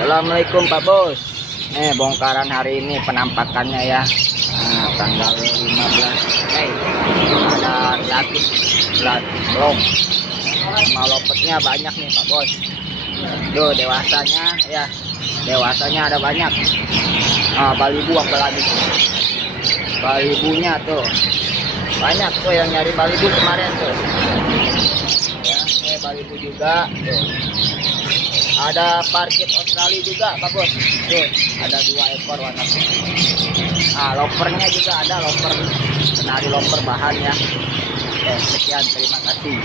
Assalamualaikum Pak Bos. Nih bongkaran hari ini penampakannya ya. Nah, tanggal 15 Mei. Ada relatif blok. Mau lopetnya banyak nih Pak Bos. Tuh dewasanya ya. Dewasanya ada banyak. Nah, balibu apalagi. Balibunya tuh. Banyak tuh yang nyari balibu kemarin tuh. Ya, balibu juga tuh. Ada parkit Australia juga Pak Bos. Tuh, ada 2 ekor warna putih. Nah, lopernya juga ada, loper. Senari loper bahan ya. Sekian, terima kasih.